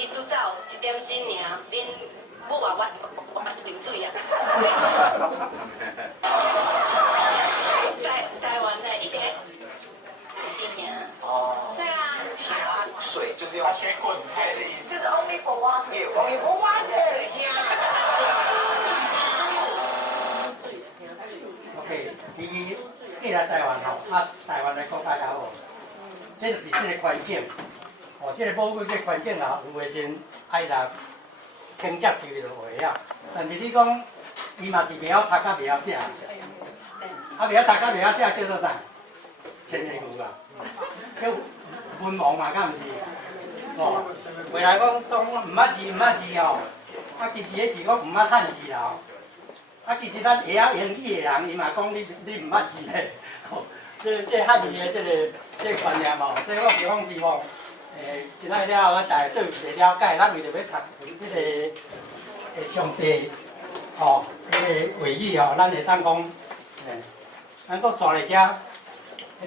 你拄走1点钟尔，恁母话我啉水啊。台湾的一个几年。哦。对啊。水就是用水滚开的意思。就是 only for water。only for water。OK， 伊过来台湾吼，台湾的国家较好，这就是这个环境。哦，这个保护这个环境啊，有诶先爱来经接受就会啊。但是你讲，伊嘛是袂晓读甲袂晓写，袂晓读甲袂晓写叫做啥？千年牛啊，叫文盲嘛，敢毋是？哦，未来讲说毋捌字哦，其实迄是讲毋捌汉字啦。其实咱会晓英语的人，伊嘛讲你毋捌字嘞。哦，这汉字的这个观念哦，所以我比方说。今仔了后，我大家对有一个了解，咱为着要读迄个上帝吼，迄个话语吼，咱会当讲，咱搁带咧遮，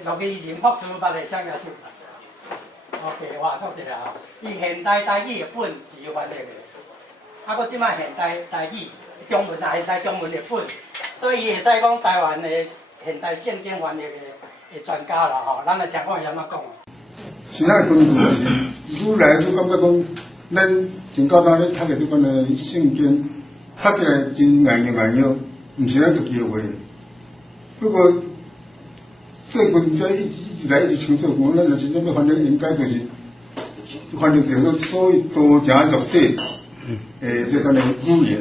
录语人博士捌咧写个手。OK， 哇，错一下吼，伊现代台语的本是有翻译的，搁即摆现代台语中文也会使中文的本，所以伊会使讲台湾的现代圣经翻译的专家啦吼，咱来听看伊安怎讲。现在根据就是愈来愈感觉讲，咱真简单咧读个即款的圣经，读起来真硬硬，毋是咱家己的话。不过这份在一直来一直创作，我咱若真正要翻译，应该就是翻译叫做所谓多正入体即款的语言。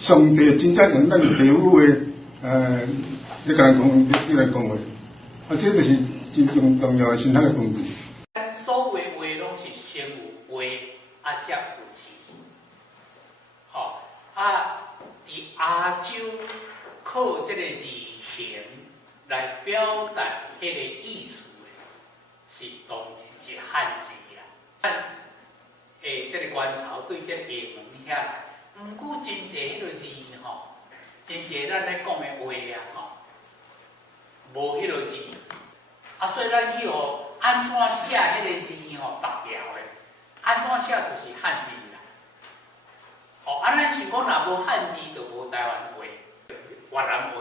上帝真正用咱皮肤的你甲人讲，你来讲话，这就是真重要的心态的问题。所谓话拢是先有话，才有字。伫亚洲靠这个字形来表达迄个意思的，是当然是汉字啦。这个源头对这个厦门遐来，毋过真侪迄个字吼，真侪咱咧讲的话无迄个字，所以咱去安怎写迄个字吼，白条的，安怎写就是汉字啦。咱想讲若无汉字，就无台湾话、越南话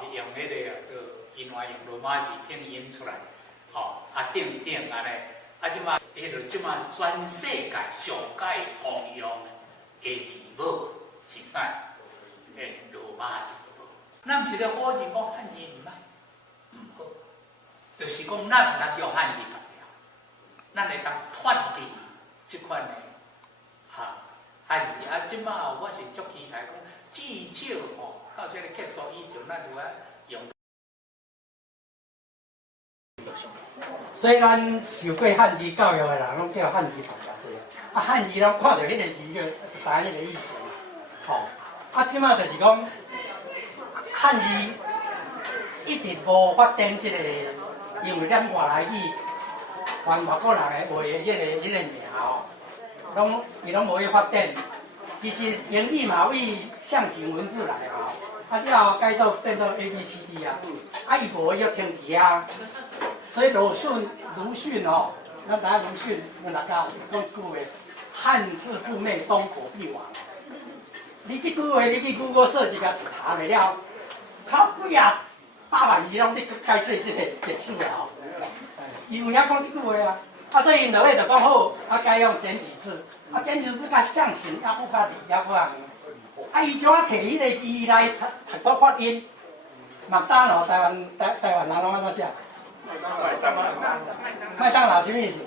是用迄个做因为用罗马字拼音出来，等安尼，即马即马全世界上界通用的字母是啥？罗马字母。咱毋是咧好字讲汉字毋歹。就是讲，咱毋通用汉字白条，咱会当脱离即款的汉字。即摆我是足期待讲，至少到这个结束以前，咱就要用。所以咱受过汉字教育的人，拢叫汉字白条对。汉字拢看到迄个字就知迄个意思。即摆就是讲，汉字一直无发展即个。因为咱外来语，外国人的话，迄个名伊拢无去发展。其实英语嘛有以象形文字来了后改做变做 ABCD 伊无要听字所以鲁迅咱知影鲁迅咱大家讲句话，汉字不昧，中国必亡。你这句话你去 Google 设一个查袂了，超几8万字拢你解释这个历史啦伊有影讲这句话所以因落尾就讲好，改用简体字，简体字甲象形也不发力，也不伊怎摕迄个字来读做发音？麦当劳台湾人拢安怎写？麦当劳什么意思？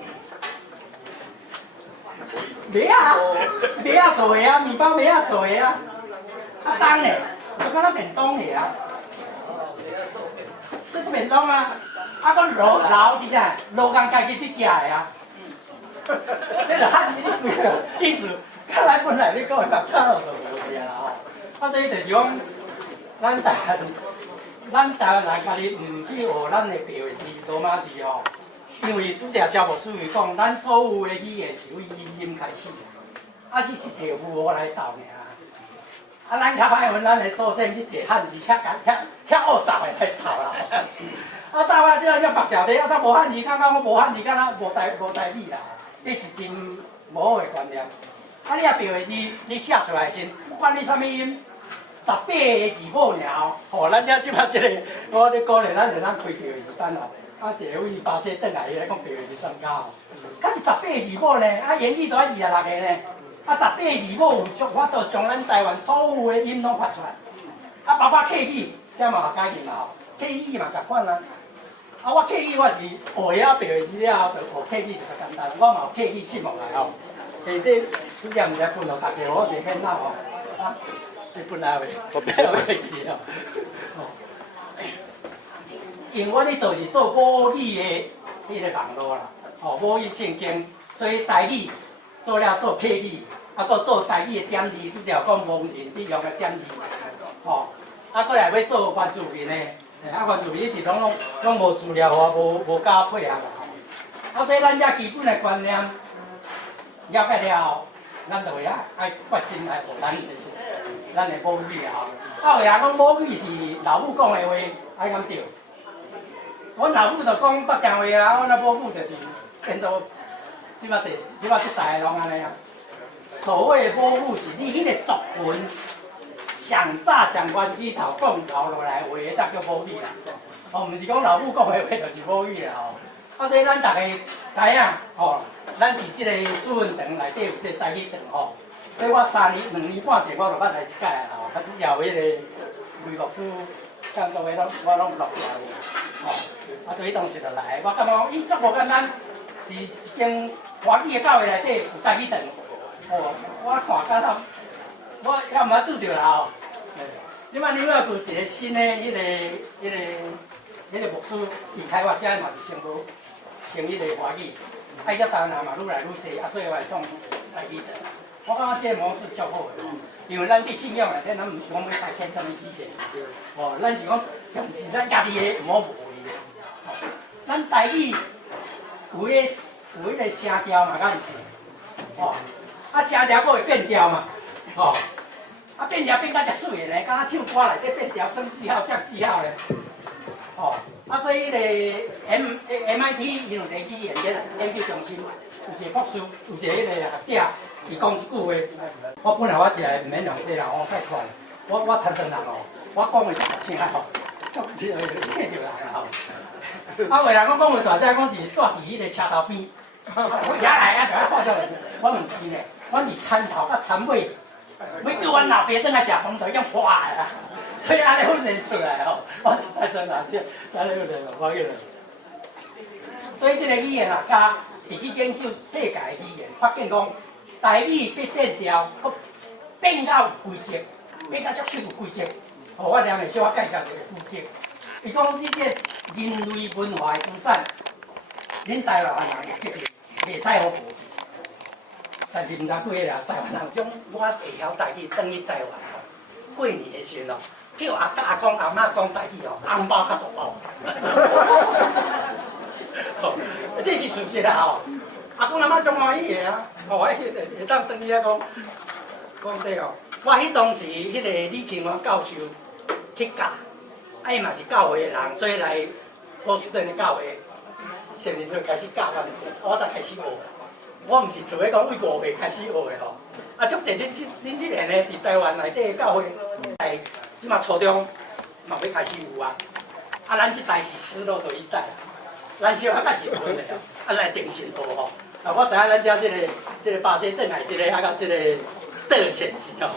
麦做的面包麦做的当的，就敢若便当的这个便当个老是啥？老工家己去食的这个汉字意思，看来本来你讲的麦当劳就无是所以就是讲，咱台湾人家己唔去学咱的标字、罗马字因为拄则肖博士讲，咱所有的语言是由音开始是摕符号来斗尔咱较歹运，咱会做阵去摕汉字遐恶斗的来斗啦。斗即个白条的，无汉字，感觉我无汉字，敢若无台语啦。这是真无好的观念。啊，你啊标的字，你写出来先，不管你啥物音，18个字母尔哦。吼，咱遮即摆即个，我咧鼓励咱会当开标的字班哦。啊，一个位巴西转来，伊来讲标的字专家哦。可是18个字母呢，啊言语都要26个呢。啊，18个字母有足法度将咱台湾所有的音拢发出来。啊，包括客语，这嘛加进啦吼，客语嘛共款啊。啊，我客语我是学了标的字了后，就学客语就较简单。我嘛有客语进门来吼。诶，这主任毋知分互大家，我一个片脑吼，啊，你分来未？我不要费事哦。因为我咧做是做母语的迄个网络啦，吼母语圣经，所以台语做了做客语，啊，搁做台语的点字，拄则有讲蒙人只用的点字，吼，啊，搁来要做原住民的，啊，原住民一直拢无资料啊，无加配合，啊，所以咱遮基本的观念。了解了后，咱就会爱决心来学咱的母语啊。啊，有人讲母语是老母讲的话，爱讲对。阮老母就讲北京话啊，阮母母就是变做即摆即代拢安尼啊。所谓母语是你迄个族群上早将原起头讲留落来的话，才叫母语啦。哦，毋是讲老母讲的话就是母语啦吼。啊，所以咱大家知影吼。咱伫即个主文堂内底有即个台语堂吼，所以我2年半前我就捌来一届啦吼，啊，只要迄个魏牧师监督的我拢落来吼，啊，所以当时就来，我感觉伊足无简单，伫一间华语的教会内底有台语堂，哦，我看甲他，我也毋捌拄着啦吼，即摆另外有一个新的迄个牧师离开我遮嘛是先无先迄个华语。啊，遮当然嘛，愈来愈济，啊，所以我会创台语的。我感觉这模式足好的，因为咱伫信仰内底，咱毋是讲要改变什么意见，哦，咱是讲重视咱家己的，毋好误会。哦，咱台语有迄个声调嘛，敢毋是？哦，啊声调佫会变调嘛，哦，啊变调变甲真水的呢，敢若唱歌内底变调升记号降记号咧，哦。啊，所以迄个 MIT 因有地区研究中心，有一个博士，有一个迄个学者，伊讲一句话，我本来我是来毋免用这啦，我太快，我参政人哦，我讲话就听啊吼，就是听着人吼。啊，有人讲话大声，讲是住伫迄个车头边，我遐来啊，就爱看出来，我毋是呢，我是参头甲参尾，要叫阮老爸转来食饭就用花的啦。所以安尼训练出来吼，我是在真啊，安尼训练我叫人。所以这个语言学家伫去研究世界的语言，发现讲台语变变调，佮变到有规则，变到足有规则。哦，我两个小可介绍一个规则。伊讲这个人类文化的资产，恁台湾人特别袂使好保。但是毋知几个人台湾人种我会晓台语，转去台湾吼，过年的时候。叫阿公阿公阿嬷讲台语哦，红包较大包。这是事实啦吼。阿公阿嬷中欢喜的啊，哦，我会当转去遐讲这哦。我迄当时迄个李庆元教授去教，啊伊嘛是教会的人，所以来波士顿的教会，前面就开始教我才开始学。我毋是自己讲为5岁开始学的吼。啊，足侪恁即年呢，伫台湾内底教会来。即马初中嘛要开始有啊，啊，咱即代是失落到一代啦，咱小可较是分的哦，啊，来定信号吼，啊，我知影咱遮即个巴西转来即个啊，甲即个德县市吼，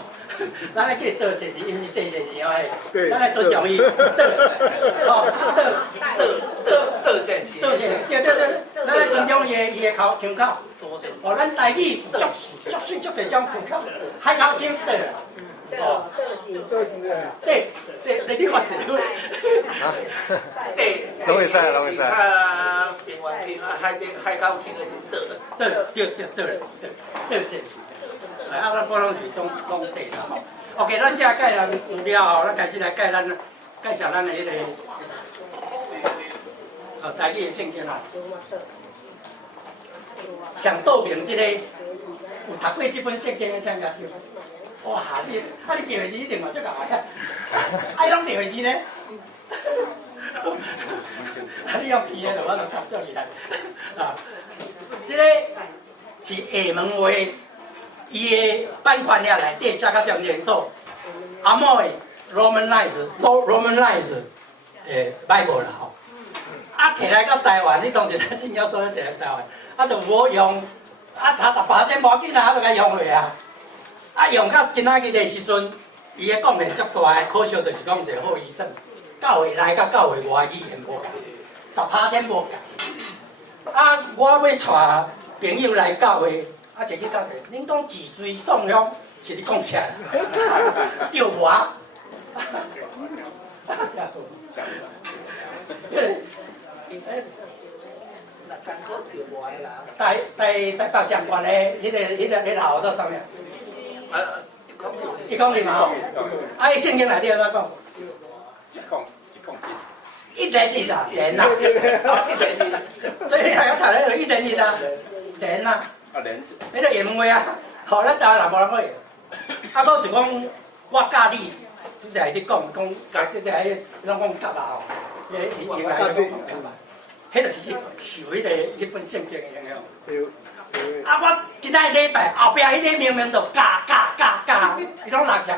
咱来叫德县市，因为德县市哦，咱来尊重伊德县市，对，咱来尊重伊的腔口，哦，咱台语足水足侪种腔口，海口腔对啦。对，你发现了？对，拢会使。啊，平原厅啊，海口厅的是对，哎，啊，咱普通是讲对啦吼。OK， 咱遮介绍有了后，咱开始来介绍咱的迄个台语的圣经啦。上倒明即个有读过这本圣经的参加者。哇！你标的字一定嘛足够啊！爱拢标的字呢？你用皮的就我就较少厉害啊！这个是厦门话，伊的版权了内底写较正清楚。阿某的 Romanize Bible 啦吼。啊，摕来到台湾，你当一个信仰做咧摕来台湾，啊，就无用，啊，差18%无要紧啦，啊，就甲用落啊。啊，用到今仔日的时阵，伊个贡献足大的，可惜就是讲一个后遗症。教会内甲教会外语言无共，10%无共。啊，我要带朋友来教会，啊，就去教会，恁讲治水送香，是你讲啥？叫我。艰苦叫我的啦，台北上关的，迄老在上面。一公里嘛吼，啊，伊圣经内底安怎讲？一人一啦，人啦，一人一啦，所以你还要读咧，一人一啦，人啦，迄个厦门话啊，吼，咱台湾人无人会，啊，佫就讲我教你，即个你讲，即个迄拢讲夹啊吼，伊来讲夹啊，迄就是受迄个迄本圣经的影响。啊！我今仔礼拜后壁迄个明明就教，伊拢人夹，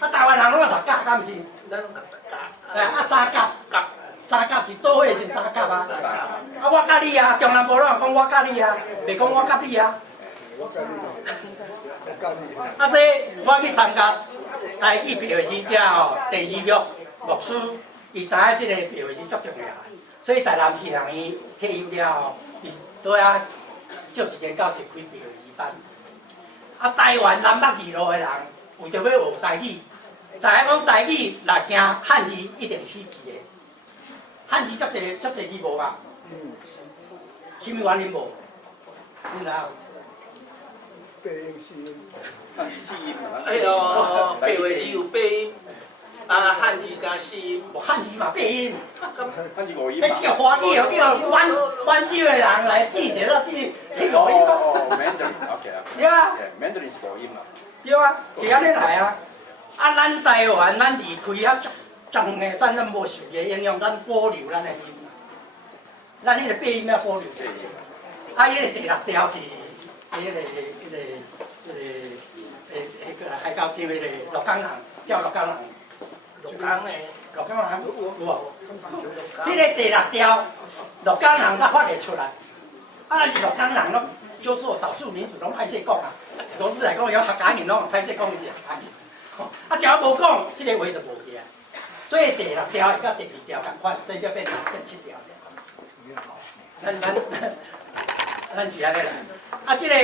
啊台湾人拢读教，敢毋是？咱拢读教。啊三甲是做伙是三甲啊。啊我甲你啊，中南部人讲我甲你啊，袂讲我甲你啊。啊这我去参加台语培会时者吼，第2局牧师伊知影即个培会是足重要的，所以台南市人伊退休了后，伊都要借一间教室开培会班。啊台湾南北二路的人为着要学台语。知影讲台语，若惊汉字一定死记的。汉字足侪字无啊。什么原因无？你知影？背音四音。四音嘛。哎呦，背话字有背音，啊汉字加四音。汉字嘛背音。汉字五音嘛。你叫华语哦，叫湾州的人来记得了，记五音。哦，Mandarin OK 啊。对啊。Mandarin 是五音嘛。对啊，是安尼来啊。啊，咱台湾咱离开啊，足远的战争无受嘅影响，咱保留咱的音。咱迄个八音要保留。啊，迄个第6条是迄个海高町迄个鹿港人，叫鹿港人。鹿港的。鹿港人有无？迄个第6条，鹿港人才发得出来。啊，咱是鹿港人咯，就是少数民族拢歹势讲啊。老师来讲，有客家人拢歹势讲是客家人。啊，只要无讲，即个话就无去啊。所以第6条会甲第2条共款，所以才变7条。咱是安尼来。啊，即个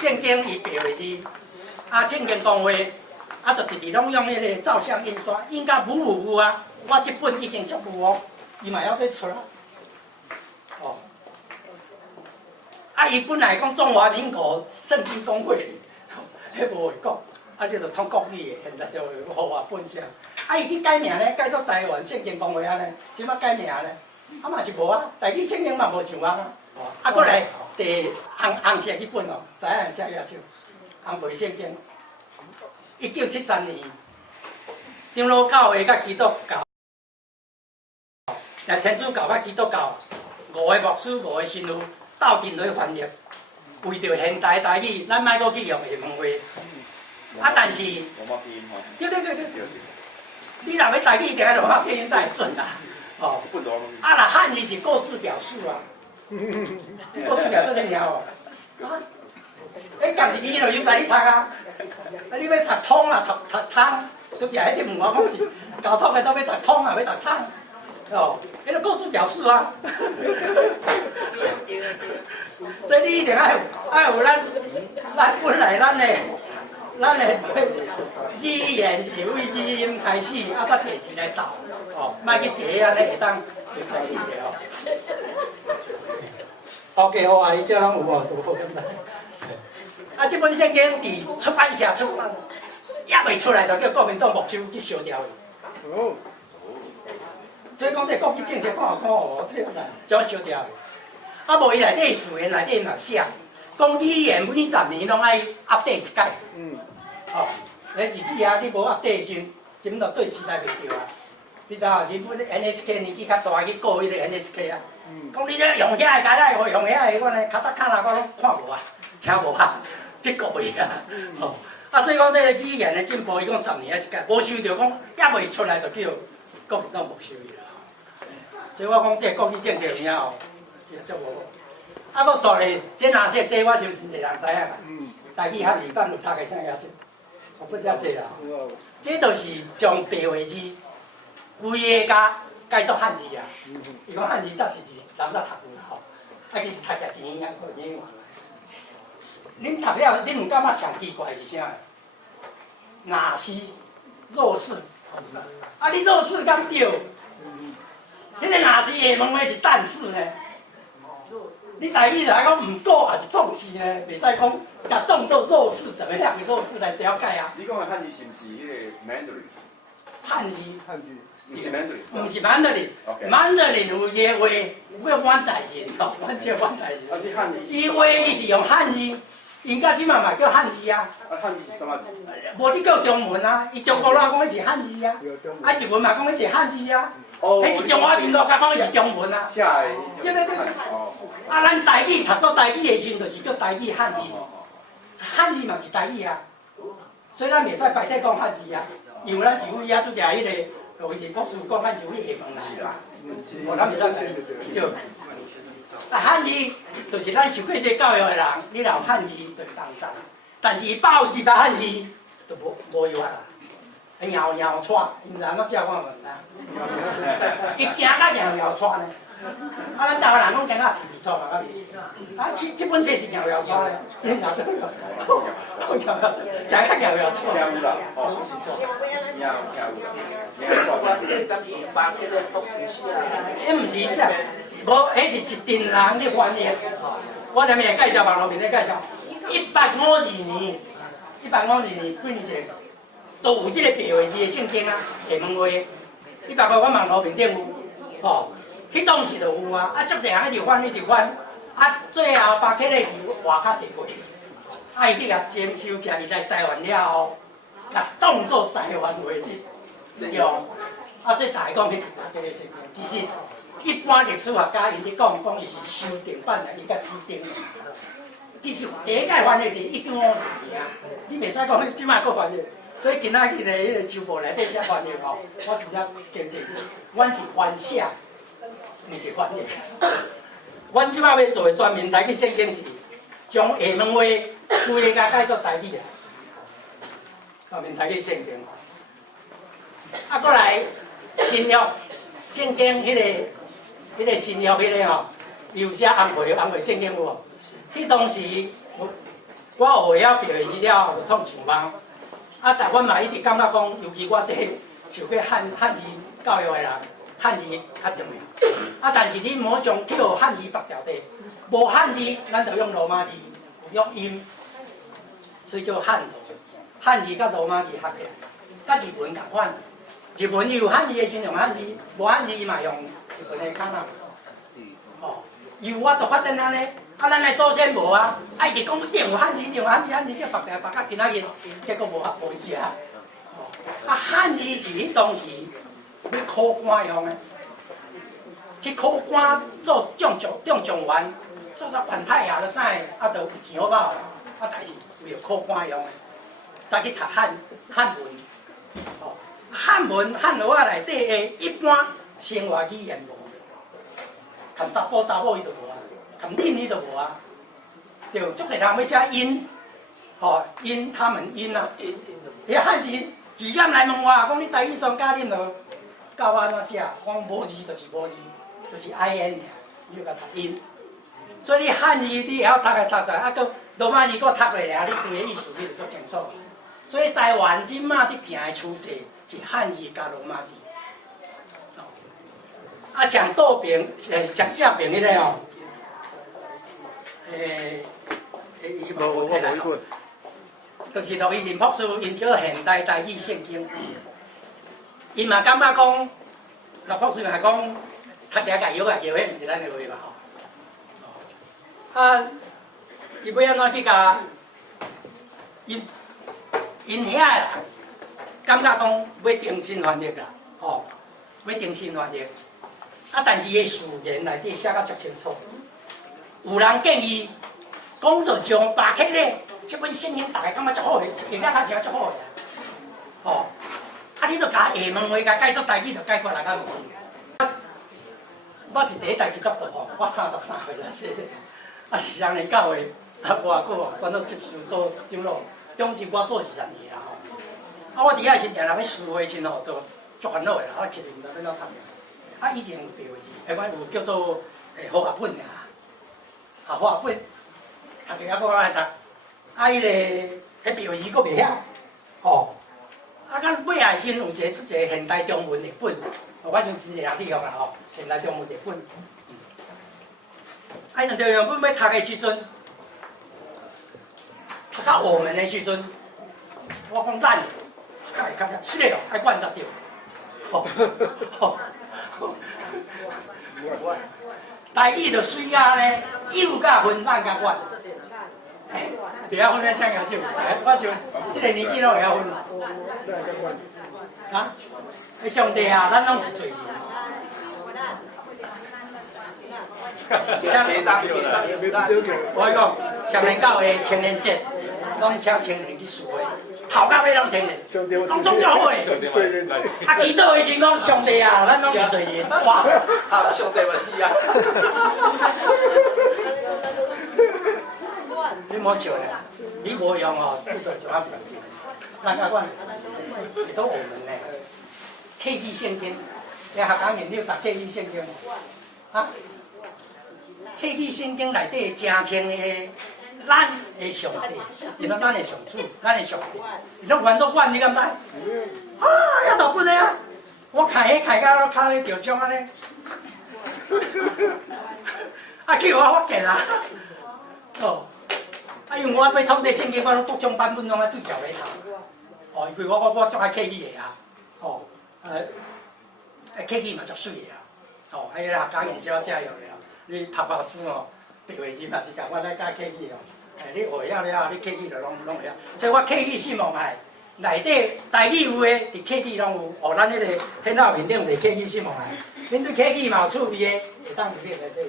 圣经伊背的是啊，圣经公会啊，就直直拢用迄个照相印刷，印甲母啊。我即本已经足有哦，伊嘛要出啦。哦。啊，伊本来讲中华民国圣经公会，迄无会讲。啊，你就创国语的，现在就互我本上。啊，伊去改名咧，改做台湾圣经公会安尼，即摆改名咧，啊嘛是无啊，台语圣经嘛无像啊。啊，过来第红色迄本哦，知影写野手，红背圣经。1973年，长老教会甲基督教，天主教甲基督教5个牧师、5个神父斗阵来翻译，为着现代台语，咱莫阁去用厦门话。啊，但是，对，你若要台语，一定要罗马拼音才会准啦。哦，啊，若汉字是构字表述啊，构字表述你晓无？啊，家己你就有在你读啊，啊，你要读通啊，读汤，就是迄啲问我讲是交通的都要读通啊，要读汤，哦，迄个构字表述啊。所以你一定要有咱本来咱的语言是为字音开始，啊，再第2来斗，哦，莫去提安尼会当会在意的哦。OK， 好啊，伊这拢有哦，做好咁啊，这本圣经伫出版社出版，也未出来就叫国民党牧师去烧掉伊。哦。所以讲这国际政策看哦，就要烧掉的。啊，无伊内底语言内底嘛写。讲语言每10年拢爱 update 一届。哦，你日语啊，你无 update先，根本就对时代袂着啊。你知影日本 NHK 年纪较大去告迄个 NHK 啊，讲你这用遐个解来，我用遐个，我呢，脚踏脚啦，我拢看无啊，听无啊，结果伊啊，吼。啊，所以讲这个语言的进步，伊讲10年一届，无收着讲，也未出来就叫国民党无收伊啦。所以我讲这个国语政策有影吼，这足无。啊，搁说咧，这哪些这我相信侪人知影嘛。台语汉语版有读个啥嘢出？我不遮济啦。这就是将白话字规个甲改作汉字啊。伊讲汉字则是人在读啦吼，啊，其实读个电影可能英文。恁读了，恁有感觉上奇怪是啥？哪西肉翅，啊，你肉翅敢对？迄个哪西下问话是但是呢？你台语来讲唔过还是重视呢？袂使讲甲当做肉翅，怎么样的肉翅来了解啊？你讲的汉字是唔是迄个 Mandarin？ 汉字，唔是 Mandarin。唔是 Mandarin，Mandarin 有个话，有阮台人吼，阮叫阮台人。啊，是汉字。伊话伊是用汉字，因甲即嘛嘛叫汉字啊。啊，汉字是什么字？无你叫中文啊，伊中国人讲伊是汉字啊，啊日文嘛讲伊是汉字啊。迄是中华民国甲讲伊是中文啊。下诶。对。哦。啊，咱台语读做台语的时阵，就是叫台语汉字，汉字嘛是台语啊，所以咱袂使白底讲汉字啊，因为咱是为啊，拄只迄个维田博士讲，咱是为下问来嘛，无咱袂使对。啊，汉字就是咱受过这教育的人，你若有汉字就当赞，但是报字把汉字就无有法啦。摇摇喘，因人我叫我问啦，伊行甲摇摇喘呢。啊，咱台湾人拢惊啊，皮皮错嘛，啊，这本册是摇摇错咧，你拿到讲摇摇错，真较摇摇错。听有啦，哦，听当时把迄个读书写。迄毋是只，无，迄是一群人咧翻译。我连面介绍网络面咧介绍，152年几年前，都有即个白话字的圣经啊，下问话，100我网络面顶有，吼。迄当时就有啊，啊，足侪人一直翻，啊，最后把迄个是外较侪过，啊，伊去甲征收起来，伊来台湾了后，甲当作台湾话的用，啊，所以大家讲迄是大家的圣经。其实一般历史学家因咧讲伊是修订版来，伊甲批订。其实第一届翻译是152年，你袂使讲即摆搁翻译。所以今仔日的迄个周报内底写翻译吼，我直接坚定，阮是翻写。毋是翻译，阮即摆要做的专门台语圣经是将下问话规个改做台语的，专门台语圣经。啊，过来新约圣经迄个新约迄个吼，有写红会圣经有无？迄当时我学晓白话字了，就创想网。啊，但阮嘛一直感觉讲，尤其我这受过汉字教育的人。汉字较重要，啊！但是你莫将叫汉字拔掉地，无汉字，咱就用罗马字，有约音，所以叫汉字。汉字甲罗马字合起来，甲日文共款。日文伊有汉字的时用汉字，无汉字伊嘛用日文的卡那。哦，有我都发展安尼，啊，咱的祖先无啊，啊，伊直讲一定有汉字，汉字叫拔掉，拔到今仔日，结果无伊啊。啊，汉字是迄当时。要考官用的，去考官做中状元，做县太爷就知，啊，就有钱好饱的。啊，但是为了考官用的，再去读汉文。哦，汉话内底的一般生活语言无，含查甫伊就无啊，含恁伊就无啊。对，足侪人要写因，哦，因他们因啊，迄汉字字眼来问我，讲你台语双加恁咯。教我安怎写？讲无字就是无字，就是 in 你就甲读音。所以你汉字你会晓读来读来，啊，搁罗马字搁读落来，你对个意思你就足清楚。所以台湾即马伫行的趋势是汉字加罗马字。啊，上倒边上正边迄个哦，伊无摕来哦，就是陆伊任博士研究现代台语圣经。伊嘛感觉讲，陆博士嘛讲，读者家摇，迄毋是咱的话嘛吼。啊，伊要安怎去甲因遐啦，感觉讲要定新翻译啦，吼，要定新翻译。啊，但是伊誓言内底写甲足清楚，有人建议讲着上白刻咧，这本圣经大家感觉足好诶，应该较是足好诶。哦，啊，你著甲下问话，甲解作台语，著解过来甲有。我是第一代基督徒吼，我33岁啦，是啊，2009岁，啊，无偌久哦，选到执事做长老，中职我做20年啦吼。啊，我伫遐时定若要思会时吼，就足烦恼诶啦，我其实毋知要怎读。啊，以前有白话字，我有叫做好学本啊，好学本，大家还爱读。啊，迄白话字佫袂晓，吼。啊，到尾仔先有一个现代中文译本，我先真侪人利用啦吼，现代中文译本。啊，现代中文要读的时阵，读到我们的时阵，我讲咱，较会较是嘞哦，爱惯着着，吼吼。台语就水啊咧，有甲分，咱甲管。袂晓分咧，唱牙手。我想，即个年纪拢会晓分。啊？迄上帝啊，咱拢是罪人。上年我讲，上年到的青年节，拢请青年去聚会，头到尾拢青年，拢总较好诶。啊，祈祷的时讲，上帝啊，咱拢是罪人，哇！啊，上帝嘛是啊。你莫笑咧，你无用哦，就就啊不要紧。咱甲讲，也都我们呢，KG 圣经，你学讲研究读 KG 圣经啊？KG 圣经内底真清的，咱的上帝，因为咱的上主，咱的上帝，伊拢翻作阮，你敢知？啊，遐大本的啊！我看到都看咧着伤安尼，啊叫我发现啦，哦。啊，因为我要创这圣经，我拢各种版本拢爱对照来读。哦，因为我足爱客语的啊，哦，客语嘛足水的啊，哦，迄个客家人小加油了，你读法师哦，白话字嘛是共我来教客语哦，你学晓了，你客语就拢会晓。所以我客语希望来内底台语有诶，伫客语拢有，哦，咱迄个电脑面顶有一个客语希望来，恁对客语嘛有趣味诶，会当入去来这。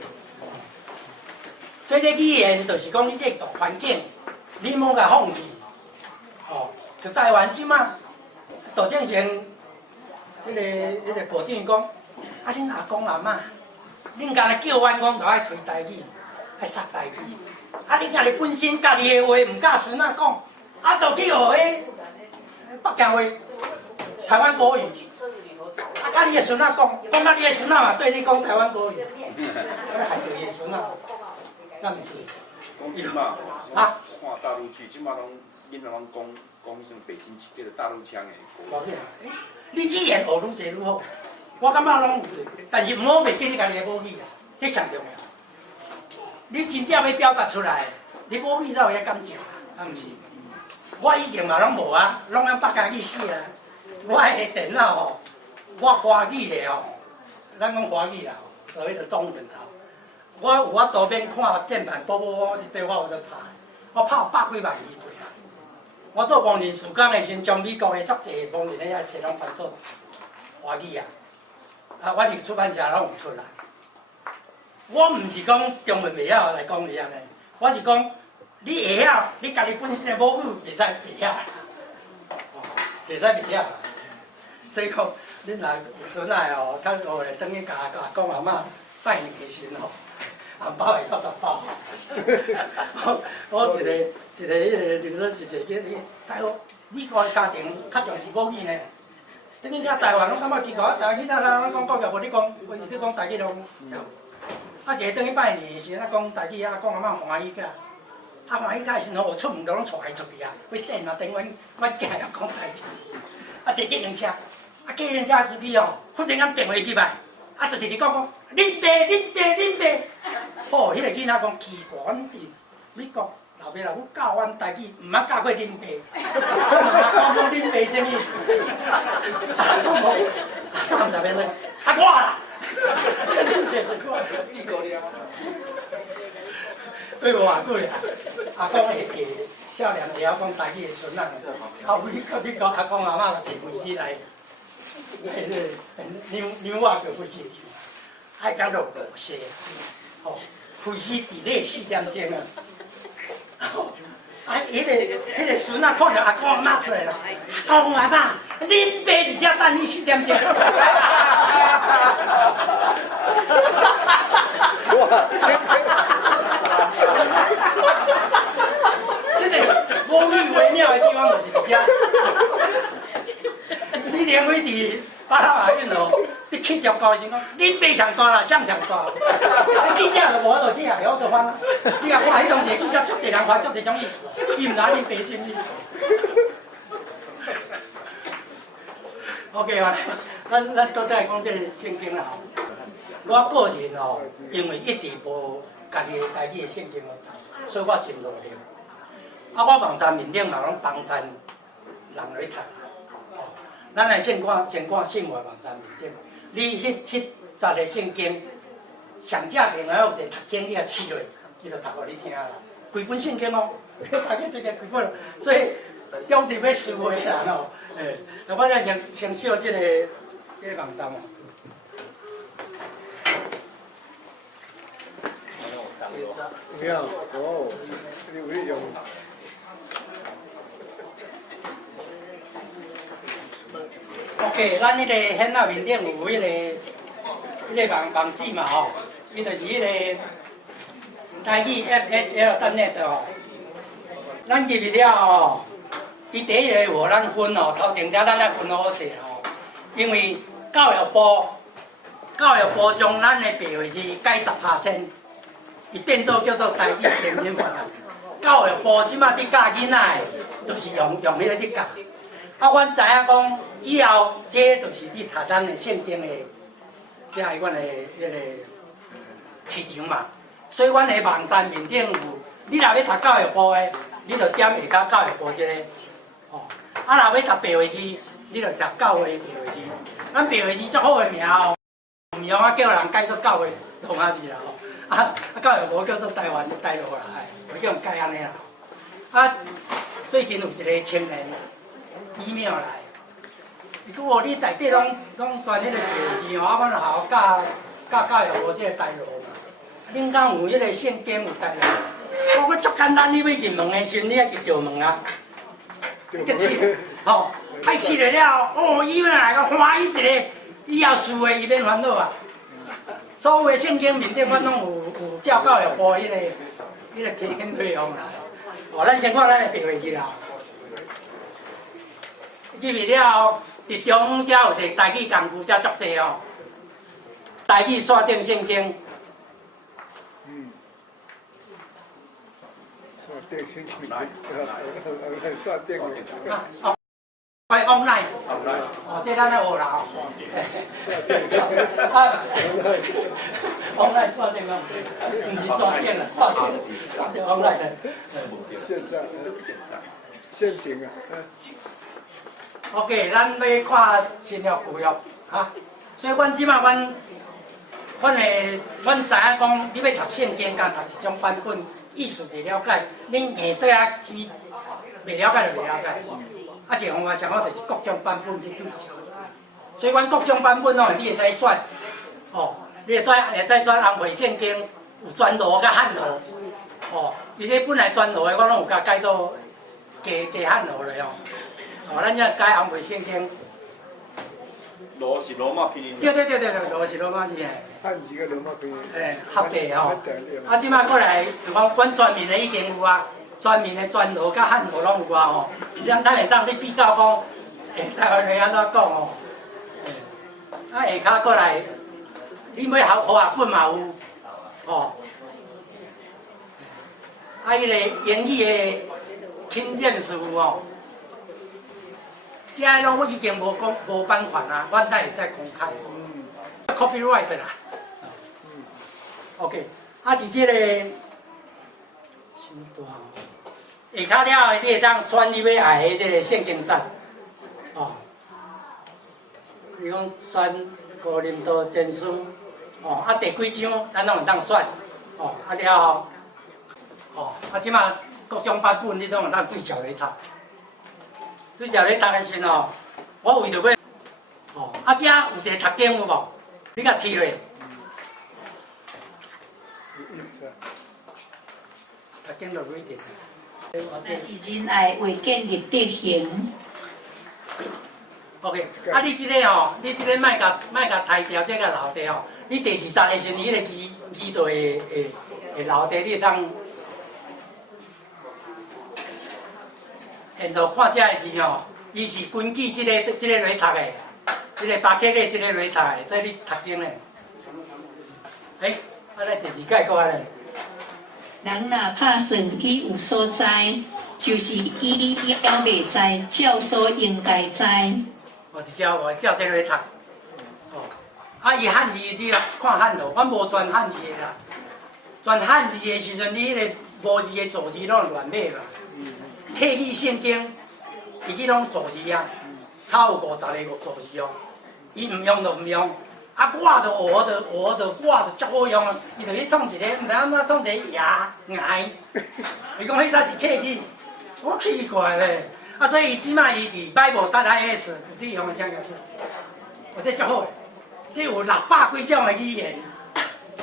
所以这语言就是讲，你这大环境，你莫甲放弃。哦，就台湾即马，杜正成，迄个部长讲，啊，恁阿公阿嬷，恁家己叫阮讲，就爱推台语，爱杀台语。啊，恁家己本身家己的话唔甲孙仔讲，啊，就去学迄北京话、台湾国语。啊，甲你的孙仔讲，讲啊，你的孙仔嘛对你讲台湾国语，害着伊的孙仔。那毋是，讲即马啊，看大陆剧，即马拢囡仔拢讲迄种北京叫做大陆腔的。你语言学愈侪愈好，我感觉拢有，但是毋好袂记你家己的母语啊，这上重要。你真正要表达出来，你母语才有遐感情啊，毋是？我以前嘛拢无啊，拢用北家语死啊。我的电脑吼，我华语的吼，咱讲华语啦，所谓的中文啊。我有法度免看键盘，我对我有在拍，我拍100几万字对啊！我做盲人时工的时，将美国的足侪盲人的遐册拢翻做华语啊！啊，阮伫出版社拢有出来。我毋是讲中文袂晓来讲你安尼，我是讲你会晓，你家己本身的母语袂使袂晓，袂使袂晓。所以讲，恁若有孙仔哦，较学来等于甲阿公阿嬷拜年的时吼。红包会到10包，我一个就是说一个台湾美国的家庭较重视母语呢。等于遐台湾拢感觉奇怪，台湾囡仔咱讲国语无你讲，阮是讲台语拢。啊，一个等于拜年时，咱讲台语啊，讲阿嬷欢喜甲，啊欢喜甲时吼，出门都拢带伊出去啊，要等啊等阮囝要讲台语，啊坐计程车，啊计程车司机哦，忽然间电话入来，啊就直直讲恁爸。哦，迄个囡仔讲奇怪，阮伫美国老爸老母教阮台语，毋捌教过恁爸。我讲恁爸什么意思？我毋知变做啊我啦。所以无偌久咧，阿公会少年会晓讲台语的孙仔，后尾去讲阿公阿嬷就坐飞机来，纽约个飞机。爱甲落五色，哦，开始伫咧4点钟啊。啊，迄个孙啊，看到阿公阿妈出来了，阿公阿妈，恁爸伫遮等你4点钟。就是无以为妙的地方就是伫遮。你连开伫巴拿马运哦，你去条高兴讲，恁爸上大啦，谁上大？记者就无法度去啊，袂法度翻啊。你若看迄当时记者足侪人看足侪种意思，伊毋知恁爸什么意思。OK 啊，咱倒来讲这个圣经啦。我个人哦，因为一直无家己的家己的圣经哦，所以我真努力。啊，我网站面顶嘛拢帮衬人来读。咱来先看信华网站面顶，你迄70个圣经，上正面还有一个读经，你甲试落，伊就读互你听啦。规本圣经哦，读个这个规本，所以标志要思维啦喏。那我再先秀这个网站哦。不要哦，你有用。OK， 咱迄个显仔面顶有迄个网址嘛吼，伊就是迄个台语 FHL.net 吼。咱入去了吼，伊第一个有互咱分哦，头前咱来分好势吼，因为教育部将咱的白话字改10%，伊变做叫做台语全面法。教育部即马伫教囡仔的，就是用迄个伫教。啊，阮知影讲以后，这就是你读咱的圣经的，即个阮的迄个市场嘛。所以阮的网站面顶有，你若要读教育部的，你就点下骹教育部这个，哦。啊，若要读白话字，你就读教会白话字。咱白话字足好的名哦，唔用啊叫人改做教会同啊字啦吼。啊，教育部叫做台湾带落来，我叫人改安尼啦。啊，最近有一个青年。email 来，伊讲哦，你内底拢全迄个字字吼，啊，阮好教育部即个带路嘛。恁敢有迄个圣经有带路？我足简单，你要入门的时阵，你爱入着门啊。结试，吼，爱试了了，哦，伊要来个欢喜一个，以后事的伊免烦恼啊。所有的圣经面顶，阮拢有照教育部迄个基本内容啦。哦，咱先看咱的白话字啦。入去了后，伫中间有一个台语工具，才足济哦。台语线顶圣经。线顶圣经，线顶的。哦，快 online。哦，这咱咧学啦。啊 ，online 线顶咯，唔是线顶啦，线顶 online 的。线顶啊。OK， 咱要看新约旧约哈，所以阮即马阮知影讲，你要读圣经，甲读一种版本，意思袂了解，恁下底啊去袂了解就袂了解。啊，一个方法上好就是各种版本去对照。所以阮各种版本哦，你会使选，哦，你会使选红皮圣经，有全罗甲汉罗，哦，而且本来全罗的我拢有甲改做加汉罗了哦。哦，咱要改红皮圣经。罗是罗马拼音。对，罗是罗马字诶。汉字个罗马拼音。合地吼。啊，即摆过来就讲，阮全面的已经有啊，全面的全罗甲汉罗拢有啊吼。咱会当去比较讲，台湾话安怎讲哦？啊，下骹过来，你要学本嘛有，哦。啊，迄个英语的听见词哦。这个拢我已经无版权啊，阮才会使公开。copyright 啦。OK， 啊，伫这个下骹了，你会当选你要爱的这个圣经站，哦，比如讲选哥林多前书，哦，啊第几章咱拢会当选，哦，啊了，哦，啊即马各种版本你拢会当对照来读。对照咧读的时哦，我为着要，哦，啊遮有一个读经有无？你甲试落，读经就瑞典。但是仁爱为建立德行。OK， 啊，你即个吼，你即个卖甲抬掉这个楼梯吼，你第20个时候，迄个基道的楼梯，你会当，现在看这个字吼，伊是根据即个来读的，即个巴结的即个来读的，所以你读经嘞。啊，来第2解过来咧。人若拍算伊有所知，就是伊还未知，照所应该知。哦，伫遮我照这来读。哦，啊，伊汉字你看汉咯，阮无全汉字的啦。全汉字的时阵，你迄个无字的造字拢乱码嘛。体字圣经，伊去拢造字啊，差有50个造字哦。伊唔用就唔用，啊，我就足好用啊。伊就去创一个，毋知安怎创一个牙，伊讲迄才是体字，我奇怪咧。啊，所以伊即摆伊伫 Bible 搭来 S 有地方的讲个是，我这足好诶，这有600几种的语言，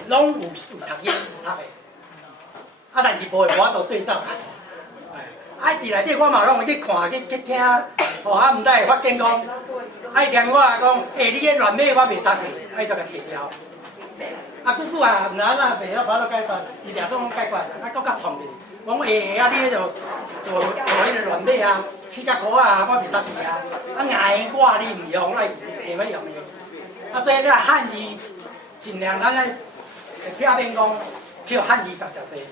拢有读音有读的，啊，但是无会无法度对照。啊，伫内底我嘛拢会去看去听，哦，啊，毋知会发现讲，啊，伊听我讲，你迄乱码我袂读的，啊，伊就甲摕掉。啊，久久啊，毋知安怎袂晓把它解决，伊俩总解决，啊，搁甲创一个。讲啊，你迄就做迄个乱码啊，4角箍啊，我袂当去啊。啊，我你唔用，来会要用的。啊，所以咱汉字尽量咱咧避免讲去汉字夹夹地，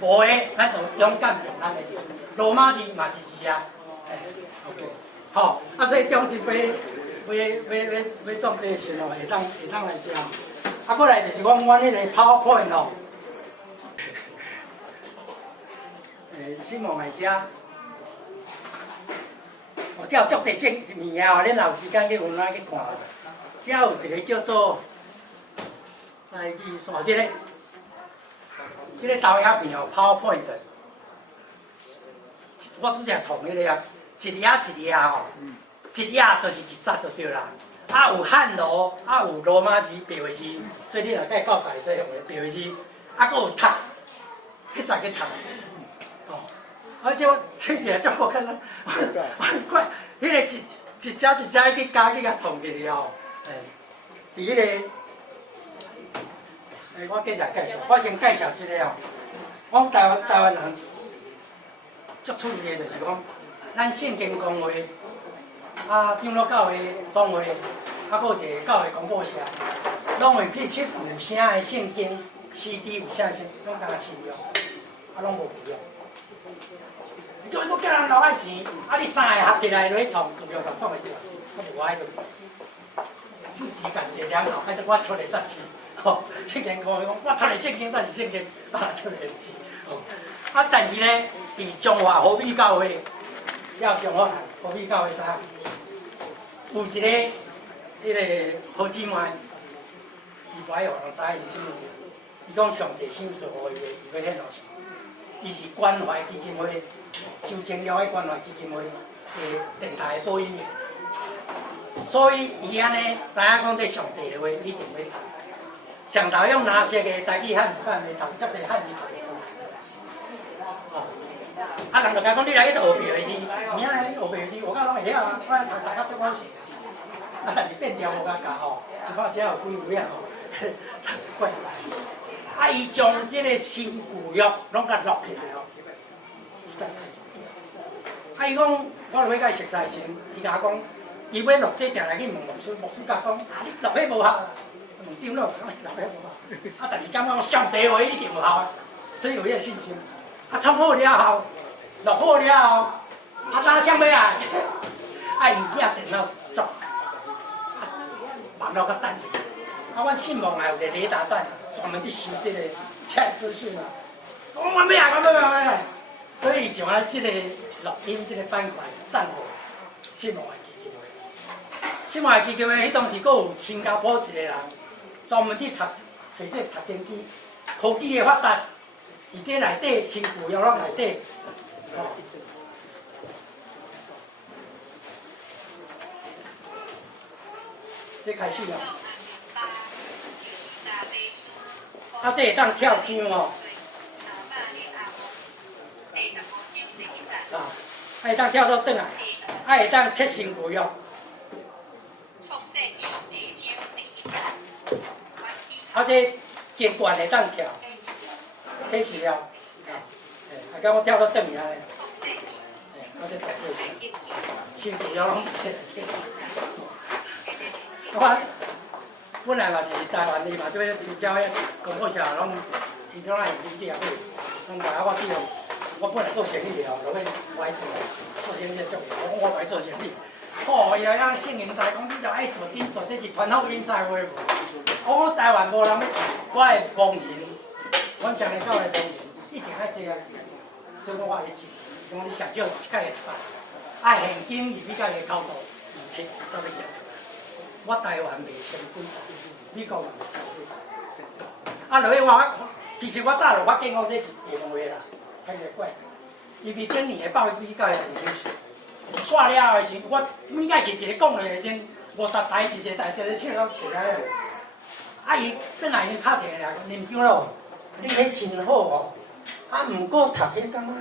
无的咱就勇敢用咱的字。罗马字嘛是字啊，OK， 好，啊，所以中一杯要做这个时候，会当来写。啊，过来就是讲阮迄个 PowerPoint 哦。新闻来写，哦，这有足侪种物件哦，恁若有时间去online去看。这有一个叫做来去刷这个投影片哦 ，PowerPoint。我拄则创迄个啊，一页一页吼，一页就是一页就对啦。啊，有汉罗，啊有罗马字、白话字，所以你若该教材使用的白话字，啊，佫有读，迄阵去读。而且这是足好看啦，怪，迄个一只去加去甲创起来吼，伫迄个，我介绍，我先介绍一个哦，我台湾人足趣味的，就是讲，咱圣经公会，啊长老教会公会，啊，佫一个教会广播社，拢会去出有声的圣经 CD 有声声，拢甲信用，啊，拢无用。叫我叫人留爱钱，啊！你3个合起来落去创，就用甲创会出来，我无爱做。自己感觉良好，反正我出来才是，吼，圣经讲我出来圣经才是圣经，啊，出来是，吼。啊，但是呢，伫中华和美教会，了中华和美教会啥，有一个迄个好姊妹，伊不爱互人知伊什么，伊讲上帝赏赐互伊的，伊要献落去。伊是关怀基金会。周清了的关怀基金会的电台的播音员，所以伊安尼知影讲这上帝的话一定要读。上头用哪些个台语汉语版来读，则侪汉语读哦，啊，人就讲你来去学白话字，明仔来学白话字，我讲拢会晓啊，我读大家足好势。啊，但是变调无共吼，一摆写有几有影吼，怪怪。啊，伊将即个新旧约拢甲录起来哦。啊！伊讲，我落去甲伊熟悉时，伊甲我讲，伊要录这定来去问牧师，牧师甲讲，啊，你录迄无效，问长老讲录迄无效，啊，但是感觉讲上帝话一定有效，所以有迄个信心。啊，创好了后，录好了后，啊，哪想要来？啊，伊遐电脑做，啊，网络较等。啊，阮信望也有一个雷达站，专门去收这个chat资讯啊。我要来，所以就按这个录音这个板块赞助新华基金会。新华基金会迄当时佫有新加坡一个人，专门去找这读经机，科技的发达，伫这内底新旧约拢内底，哦。这开始了，啊，这会当跳舞哦。会当跳倒转来，会当切身躯哦。啊，这肩关会当跳，迄是了。啊，甲我跳倒转去安尼。我这大小声，身躯了拢切。我本来嘛是台湾的嘛，做要参加迄公务社，拢伊种来领导，拢来啊，我去哦。我本来做生意的哦，落去歪做，做生意足个，我歪做生意。哦，伊来让姓人才讲，你着爱做紧做，这是传统人才会。我台湾无人要，我的工人，阮上年到的工人一定爱这个，所以讲我会做，讲你上少一届一百，爱现金入去甲伊口座，2000，啥物行出来？我台湾袂千几，美国嘛袂千几。啊，落去我其实我早就发现讲这是下问话啦。开个怪，因为顶年的报纸甲伊研究煞了的时，我每届是一个讲的先50台一个台，一唱到过来。啊，伊转来伊敲电话来讲，林长老，你迄真好哦，啊，毋过读迄感觉毋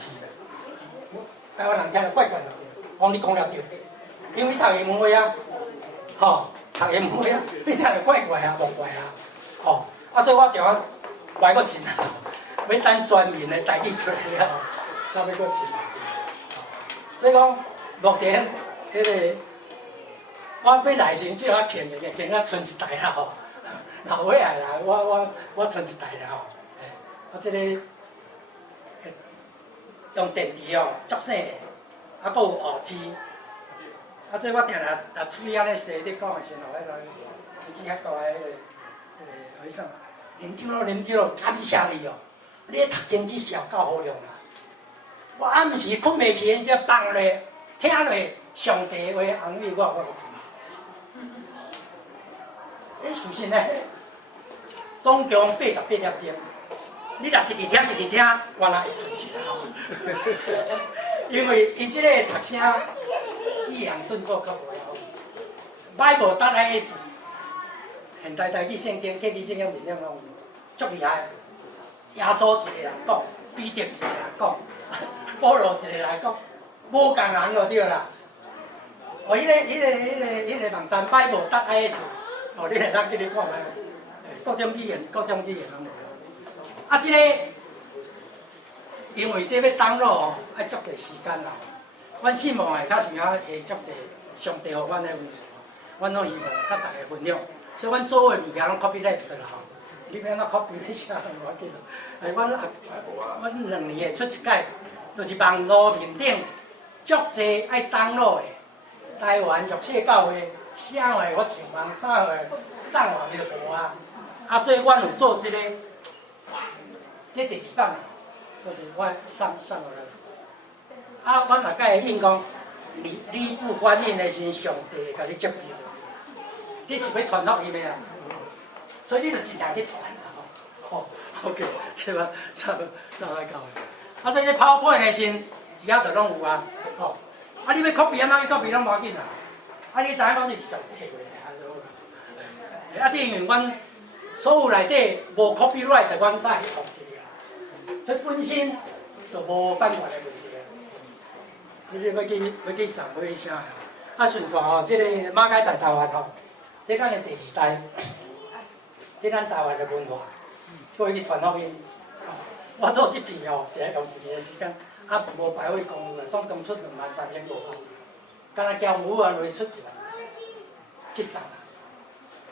是。台湾人听了怪怪的，讲你讲了对，因为读英文话啊，吼，读英文话啊，你听了怪怪啊，无怪啊，吼，啊，所以我调我歪个真啊。要等全面的台语出来了，才要搁进。所以讲，目前迄个我要来时就要欠个，欠到存一台啦吼。老尾来啦，我存一台啦吼。啊，这个用电池哦，足省的，啊，搁有后置。啊，所以我定若处理安尼细伫讲的时候，迄个你遐高的迄啥？林长老，感谢你哦。你读经济上够好用啦！我暗时困袂起，只放咧，听咧上帝话安慰我就听。你事实呢？总共88粒钟，你若直直听，原来会准时啦。因为伊即个读声抑扬顿挫较无了。Bible 搭来是现代台语圣经、客语圣经面顶拢足厉害。耶稣一个人讲，彼得一个人讲，保罗一个人讲，无共人就对啦。哦，迄个网站Bible .is， 哦，你来当去你看卖，各种语言拢有。啊，即个因为这要登录哦，爱足侪时间啦。阮信望的较是啊下足侪上帝予阮的文字，阮拢希望甲大家分享，所以阮所有物件拢 copy 来做啦吼。你免那 copy 你写无要紧咯。阮2年会出一届，就是网络面顶足侪爱登录的。台湾弱势教会，啥会我上网，啥会藏网伊就无啊。啊，所以阮有做这个，这第2档，就是我送落来。啊，阮若甲会应讲，你不反应的是上帝甲你接受，这是要传福音的啊。所以你就尽量去传啦吼。哦 ，OK， 这个上来教的。啊，所以这PowerPoint的先，只要就拢有啊。哦，啊，你要 copy 啊，哪去 copy 拢无要紧啦。啊，你知影讲你是做下回啊，这因为阮所有内底无 copyright 的，阮才会控制啊。这本身就无版权的问题啊。所以要去上尾声。啊，顺带吼，这个马街在台湾吼，这咱的第2代。这咱台湾的文化，做去传福音。我做这片哦，只用1年的时间，啊，无排位公路啦，总共出23500，敢若交母啊，落去出1万，去送啊。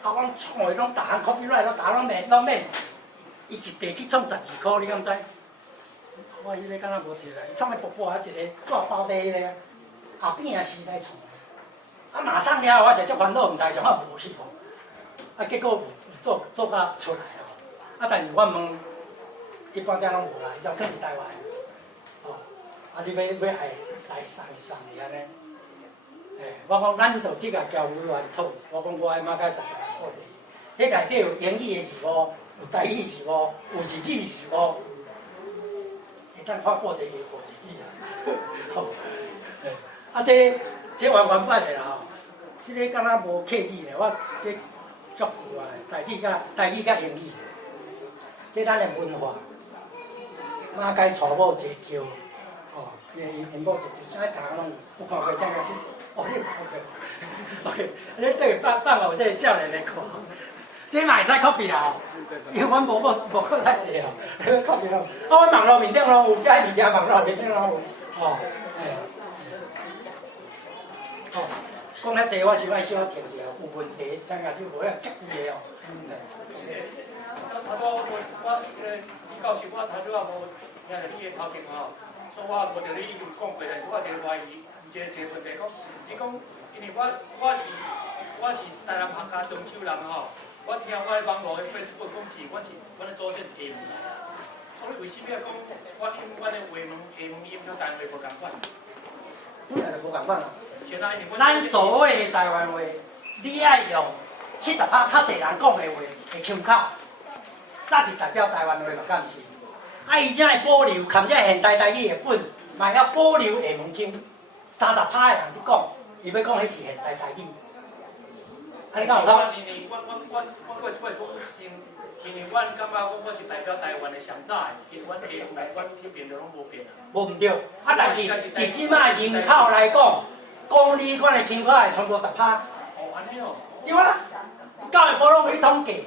啊，阮创的拢逐项 copyright，拢打拢免，伊一地去创12块，你敢知？我迄个敢若无摕来，伊创的薄薄啊一个纸包底迄个，后边也是来创的。啊，马上了，我就足烦恼，毋知上啊无去无。啊，结果做甲出来哦，啊，但是我问，一般遮拢无啦，伊就囥伫台湾，哦，啊，你要爱来送伊安尼，我讲咱就去甲交委员讨，我讲我爱马甲10个人过嚟，迄内底有英语的字无，有台语字无，有日语字无，会当看过地个过日语啊，吼，啊，这完全歹个啦吼，即个敢若无客气咧，我这。足有啊！台语甲英语，这咱的文化，马街娶某坐轿，哦，因某一个，啥大家拢有看过，啥个即，哦，你有看过 ？OK， 你对放互这少年来看，这嘛会使 copy 啦，因为阮无看太济哦，你要 copy 咯。啊，阮网络面顶拢有，这物件网络面顶拢有，哦，哎，哦，讲遐济，我想爱小停一下，有问题，啥个就无要急伊个哦。差不多我你到时我头拄啊无听着你个头前吼，所以我无着你讲过，但是我一个怀疑，一个问题讲，你讲，因为我是台南客家漳州人吼，我听我的网络的 Facebook 讲是，我的祖先厦门，所以为什么讲我因我的厦门音跟台湾话无共款？本来就无共款啦。现在因为咱所谓的台湾话，你爱用70%较侪人讲的话会腔口，早是代表台湾话嘛，敢毋是？啊，伊才会保留，含这现代台语的本，嘛要保留厦门腔。30%的人去讲，伊要讲迄是现代台语。啊，你敢有通？因为我先，因为阮感觉我是代表台湾的上早的，因为阮迄边就拢无变啊。无毋对，啊，但是以即摆人口来讲，讲你款的腔口会超过10%。哦，安尼哦。对啊，教育部拢有去统计，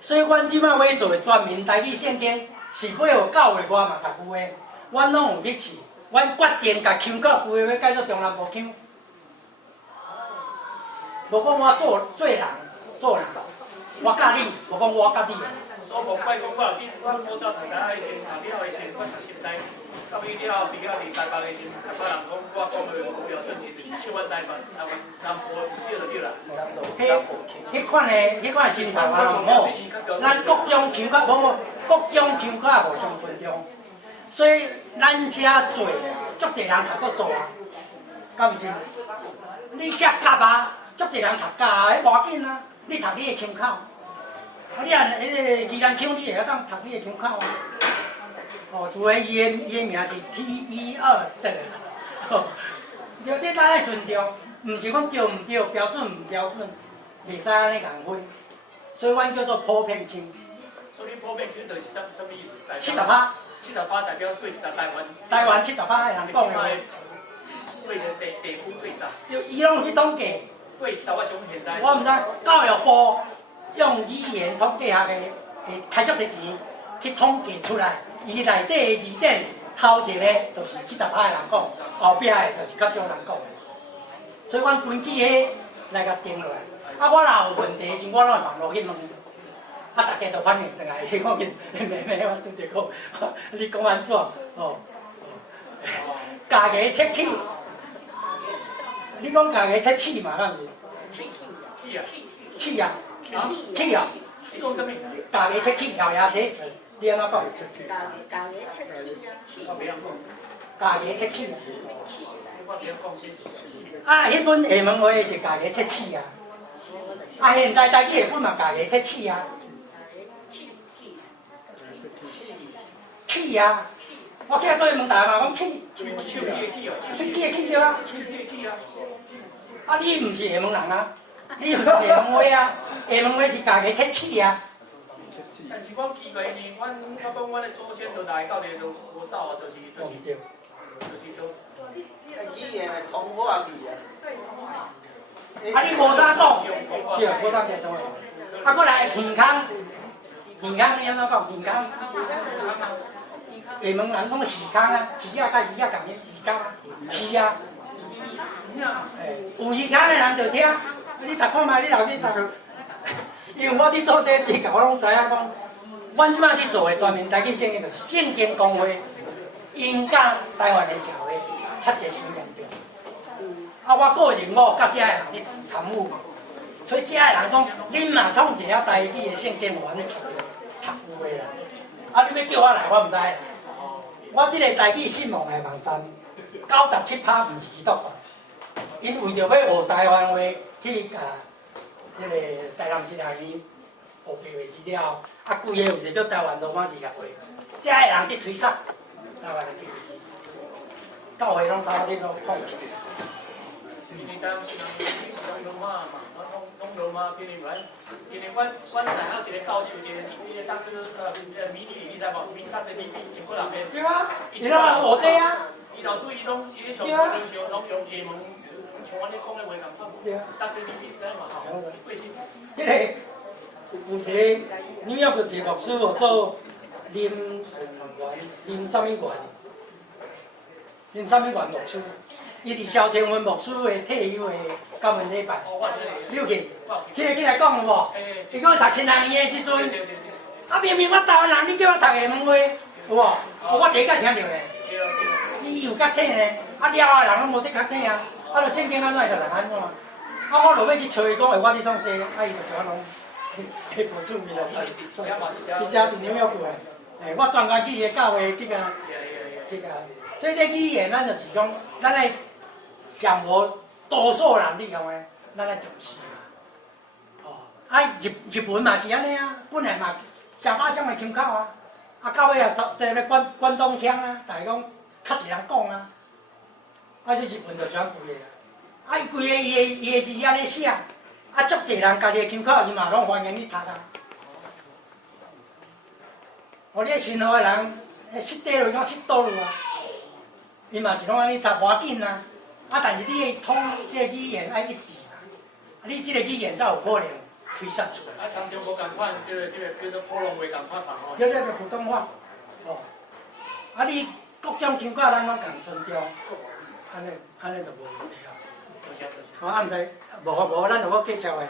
所以阮即摆要做全民台语圣经，是要有教育我嘛读有诶，阮拢有去试，阮决定甲腔口规个要改做中南部腔。无讲我做人，我甲你，无讲我甲你。所以无怪讲我去，我古早读大学以前，读了以前，我读现代，到尾了毕业伫台北以前，台北人讲我讲的无标准，就是像阮台湾南部对就对啦。迄款心态嘛唔好，咱各种腔口无，各种腔口互相尊重，所以咱写做，足侪人读过做啊，敢毋是？你写甲啊，足侪人读甲啊，迄无要紧啊，你读你的腔口。啊！你啊，迄个宜兰腔，你会晓当读你的腔口啊。哦，除非伊的名是 T12的，哦，就这咱爱尊重，毋是讲对毋对，标准毋标准，袂使安尼共分。所以阮叫做普遍腔。所以普遍腔就是什么意思？70%。70%代表对一台湾。台湾70%的人讲的话。对地区对答。伊拢有去统计。对是台湾上现在。我毋知教育部。用语言统计学的开足的钱去统计出来，伊内底的字典头一个就是70%的人讲，后壁的就是较少人讲的。所以阮根据迄来甲定落来。啊，我若有问题时，我拢会网络去问，啊，大家就反映转来，迄方面妹，我拄着讲，你讲安怎？哦，家己切气，你讲家己切气嘛，敢毋是？气啊！气啊！你讲什么？家己切气，咬牙切齿，你安怎讲？家己切气啊！我袂晓讲。家己切气。我袂晓讲先。啊，迄本厦门话是家己切气啊！啊，现代台语本嘛家己切气啊！气啊！我今日对问大家讲气。手气的气哦。手气的气对啊。手气的气啊！啊，你毋是厦门人啊？你毋是厦门话啊？厦门话是家己切气啊！但是我奇怪呢，我讲阮的祖先都来到这都无走啊，就是对，就是都。语言的同化语啊。啊，你无早讲，对，无早讲中文。啊，过来健康，健康你安怎讲？健康。厦门人讲鱼康啊，鱼啊甲鱼啊共个鱼康啊，是啊。有鱼康的人就听，你读看卖，你留去读。因为我伫做这题，我拢知影讲，阮即摆伫做的全面台语圣经，就是圣经公会影响台湾的社会较侪新严重。啊，我个人甲遮个人咧参与嘛，所以遮个人讲，恁嘛创一个台语的圣经，我咧读有诶啦。啊，你要叫我来，我毋知。我即个台语信望的网站，97%毋是基督教，因为着要学台湾话去迄个台南市内面学标的资料，啊，规个有一个叫台湾罗马字协会，遮个人去推崇台湾的标字，教会拢差不多拢放弃。因为台湾是人罗马嘛，拢罗马，因为阮知影一个教授，一个当迷你，你知无？民国的迷你，英国人的。对啊，伊拢人学的啊。伊老师伊拢伊咧上课拢用英文，像阮咧讲咧话共款。对啊。但是你知嘛吼？贵姓？迄个有一个纽约个一个牧师哦，做林什么元，林什么元牧师，伊是萧清文牧师的退休的教文礼拜。哦，我你有去？迄个起来讲有无？伊讲读新人院的时阵，啊明明我台湾人，你叫我读厦门话，有无？我第一届听到咧。伊有较醒咧，啊了啊人拢无得较醒啊，啊就圣经安怎会读人安怎？啊我落尾去找伊讲，我你创这，啊伊就全拢迄无注意啦，伊遮伫纽约过诶，我专门去伊教会去甲，所以这语言咱就是讲，咱来向无多数人利用诶，咱来重视嘛。哦，啊日文嘛是安尼啊，本来嘛正巴乡的腔口啊，啊到尾啊这个关东腔啊，大家讲较侪人讲啊，啊这日文就全贵诶。啊，伊规个伊个字安尼写，啊，足侪人家己个腔口，伊嘛拢欢迎你读啊。哦，你个新学个人，识底落讲识倒落啊，伊嘛是拢安尼读，无要紧啊。啊，但是你个通即个语言爱一致啊，你即个语言才有可能推散出来。啊，长中无共款，叫做普通话共款嘛吼。叫做普通话，哦。啊，你各种腔口咱拢共尊重，安尼就无问题啊。我按在无，咱就要介绍诶。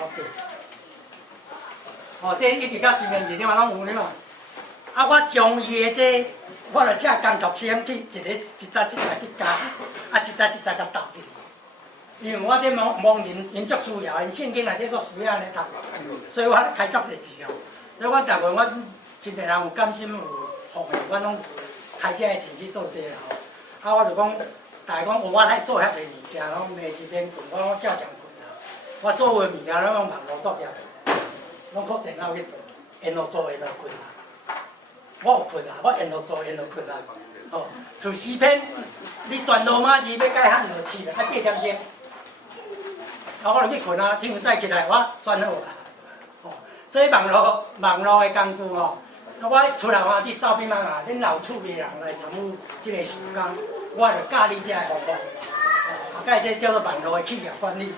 OK。哦，这一直到新年前顶嘛拢有咧嘛。啊，我将伊诶这，我就请工作车去一扎去加，啊一扎甲斗去。因为我这盲人因足需要，因圣经内底足需要安尼读，所以我开足侪钱哦。所以我逐月我真侪人有甘心有福诶，我拢开遮个钱去做这啦吼。啊，我就讲，大家讲我来做遐侪物件，拢每一天困，我拢照常困啊。我所有物件拢用网络作业，拢靠电脑去做，沿路做沿路困啊。我有困啊，我沿路做沿路困啊。哦，除诗篇，你转罗马字要改汉落去了，啊8点钟，啊我就去困啊，听早起来我转好啦。哦，所以网络的工具哦。我出来话，你走边仔啊，恁老厝边人来参与这个时间，我就教你这个方法。啊，甲这叫做网络的企业管理，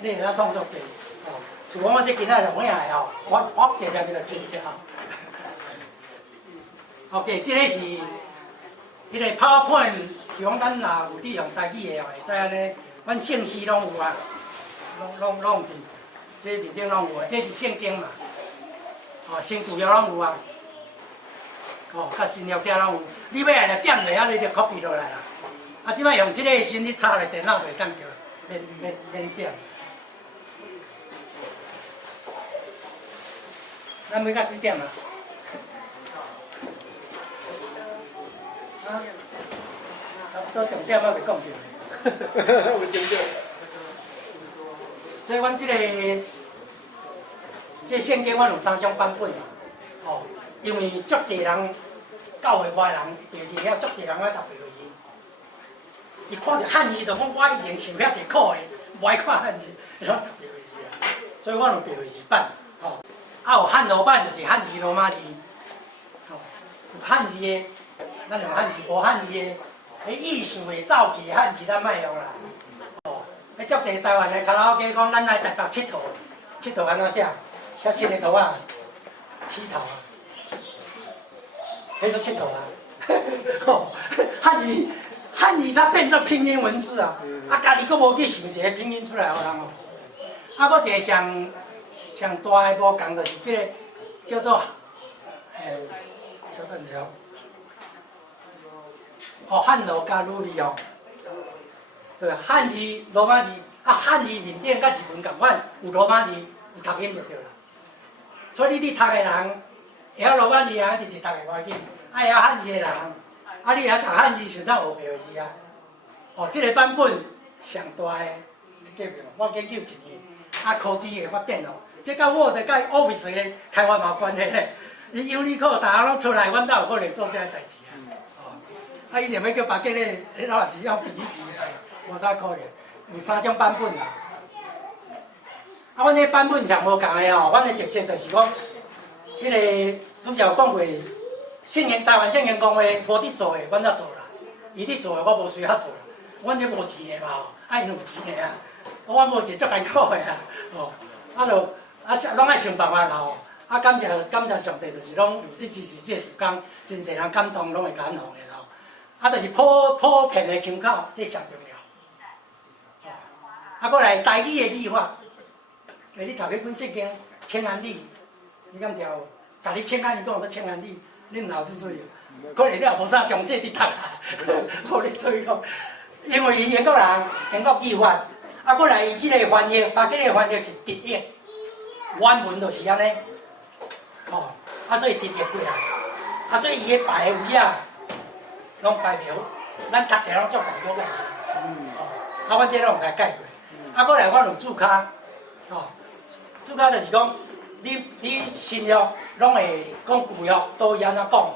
你会当创作者。哦，像我这今仔就影的吼，我直接就记了。OK， 这个是迄个 PowerPoint， 是讲咱若有伫用台语的哦，会知安尼，阮姓氏拢有啊，拢有伫这面顶拢有啊，这是圣经嘛。哦，新旧约拢有啊。哦，甲新约写拢有，你要来点落啊，你就 copy 落来啦。啊，即摆用即个先，你插来电脑就会当着，免点。咱要到几点啊？啊，差不多重点我未讲着。有重点。所以，阮即个圣经，阮有3种版本啊。哦。因为足侪人教会外人，尤其遐足侪人爱读白话字，伊看着汉字就讲我以前受遐济苦的，无爱看汉字，就读白话字啊。所以我有白话字版，吼，啊有汉罗版就是汉字罗马字，吼，有汉字的，咱用汉字，无汉字的，迄意思的造句汉字咱莫用啦，吼，迄足侪台湾的卡拉 OK 讲，咱来台北佚佚安怎写？写七个图啊，7头啊。迄个佚佗啊，哦，汉语它变成拼音文字啊，啊，家己佫无去想一个拼音出来互人哦。啊，佫一个上大的无共就是即个叫做，稍等一下，哦，汉罗加鲁利哦，对，汉字罗马字啊，汉字面顶甲日文共款，有罗马字有读音就对啦。所以你读的人。会晓罗马字啊，直直读个要紧；爱晓汉字的人，啊，你晓读汉字，实在学白话字啊。哦，这个版本上大的革命，我研究1年，啊，科技的发展哦，这甲Word、甲 Office 的开发嘛有关系咧。伊Unicode大家拢出来，阮才有可能做这个代志啊。哦，啊，以前要叫别个咧，那也是用字来，无啥可能。有3种版本啊。啊，阮这版本上无共的哦，阮的特色就是讲。迄个拄则有讲过，台湾圣言公会无伫做的，阮才做啦。伊伫做的，我无随他做啦。阮这无钱的嘛，因有钱的啊，我无钱足艰苦的啊，拢爱想办法啦感谢上帝，就是拢有支持这个时间，真侪人感动，拢会感动的就是普遍的腔口，这上重要。过来台语的语法，你读迄本圣经《清安里》，你敢调？甲你请安，你讲说请安你，你脑子水，可能你也无啥详细伫读啊，互你做讲，因为伊英国人英国语法，过来伊即个翻译，把这个翻译是直译，原文就是安尼，所以直译过来，所以伊个排的位拢排描，咱读起来拢足排描个，阮这拢有甲改过，过来阮有注脚，注脚就是讲。你新约拢会讲旧约都会安怎讲？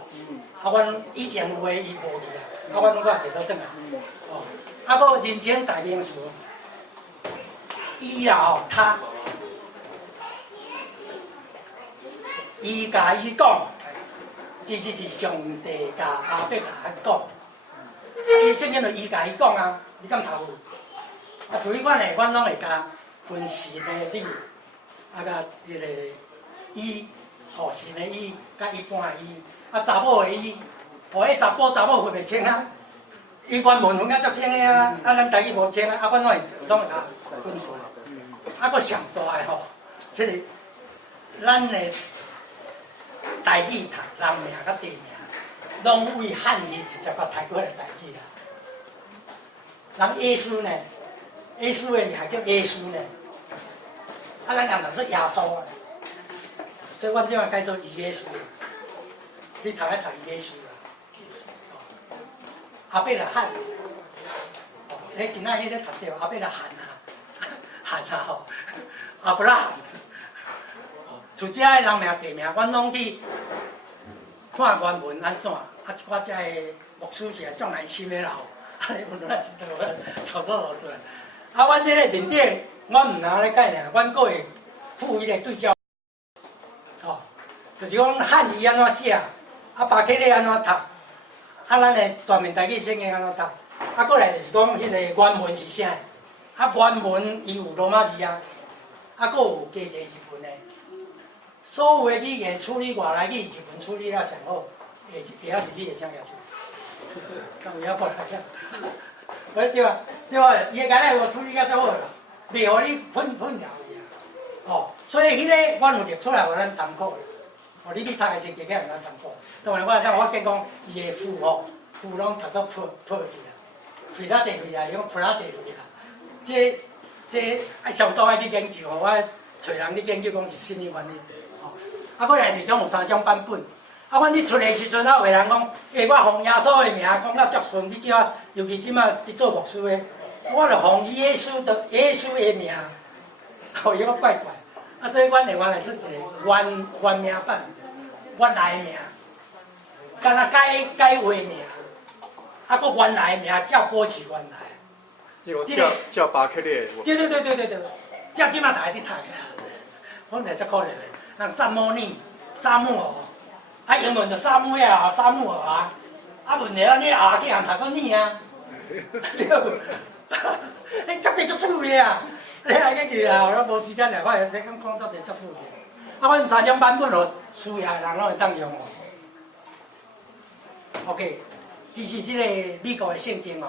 阮以前有诶伊无去啦，阮拢搁摕倒转来。搁人称代名词，伊啦他，伊甲伊讲，其实是上帝甲阿伯甲伊讲。伊圣经就伊甲伊讲啊，你敢头有？所以阮拢会甲分析的理。甲即个伊，神的伊，甲一般的伊，查某的伊，迄查某分袂清啊，伊原文分甲足清的啊，咱台语无清啊，阮拢会甲分出来。搁上大的即个咱的台语读人名甲地名，拢为汉字直接甲读过来台语啦。人耶稣呢，耶稣的名叫耶稣呢。咱人是耶稣啊，所以阮即摆改做耶稣，你读来读耶稣啦。阿伯来喊，你今仔日咧读着阿伯来喊阿伯拉罕。厝遮的人名地名，阮拢去看原文安怎，一寡遮的牧师是足耐心的啦阮操作落出来。阮即个面顶。阮毋通咧改尔，阮阁会附迄个对照，就是讲汉字安怎写，白起咧安怎读，咱的全面台语圣经安怎读，过来就是讲迄个原文是啥，原文伊有罗马字啊，阁有加一个日文的，所有的语言处理外来语，日文处理了上好，下是你会请举手，敢有影过来听？对啊，伊个内容处理甲足好啦。袂互你混淆去啊！所以迄个阮有列出来互咱参考的，你去读的时加起来互咱参考。当然我见讲伊的符拢读作破去啦，菲拉地去啊，伊讲普拉地去啦。这相当爱去研究我找人去研究讲是甚物原因。过来就是讲有3种版本。阮咧出的时阵，有人讲，我奉耶稣的名讲到足顺，你叫我，尤其即摆伫做牧师的。我就奉耶稣的名，伊个怪怪，所以阮另外来出一个原名版，原来的名，敢若改话名，搁原来的名照保持原来。即个叫巴克列。对，照即摆大家伫读啦，阮才足可怜的，人萨摩尼、萨姆尔，英文就萨姆尔、萨姆尔问题你后去人读做你啊。你足侪足趣味啊！你来个去啊，我无时间来，我你讲足侪足趣味。阮3种版本咯，需要的人拢会当用。OK， 其实即个美国的圣经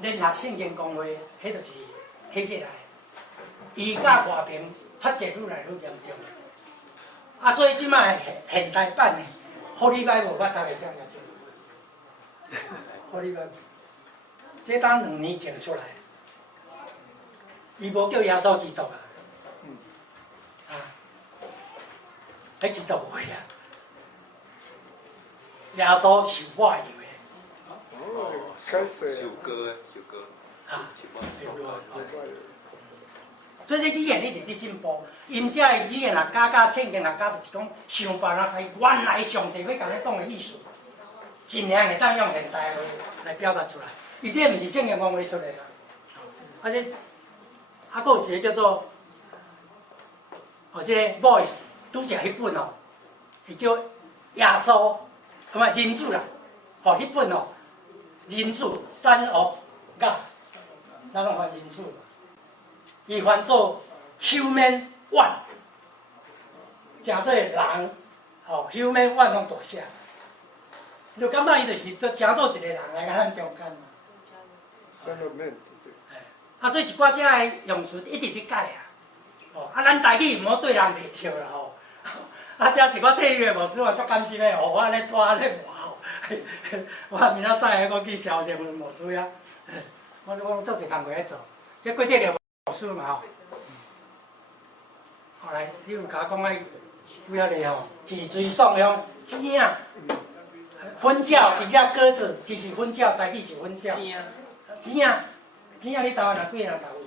联合圣经公会，迄就是体制来，伊甲外面脱节愈来愈严重。所以即摆现代版的《Holy Bible》我读会遮尔少，《Holy Bible》。这当2年前出来，伊无叫耶稣基督迄基督无呀，耶稣是我以为。首歌。所以这语言一直伫进步，因遮的语言加圣经加，就是讲想办法甲原来上帝要甲咱讲的意思，尽量会当用现代话来表达出来。伊这毋是正经讲话出来啦，这搁有一个叫做这个 voice， 拄则迄本伊叫耶稣嘛人子啦，吼，迄本哦，人子山岳甲，咱拢翻人子，伊翻做 human one， 诚做人，吼 human one 拢大写，就感觉伊就是诚做一个人来甲咱中间嘛。啊，所以一寡遮个用词一直伫改啊，哦，啊，咱台语毋好对人袂跳啦吼。啊，遮一寡体育的牧师，我足甘心的，哦，我咧带咧活吼，我明仔载我去招一个牧师啊，我做一工课做，这过得了牧师嘛吼。后来你有甲我讲爱几啊个吼，自吹爽香，正啊，婚教，而且鸽子其实婚教，台语是婚教，正啊，正啊，你台湾人几个人投有？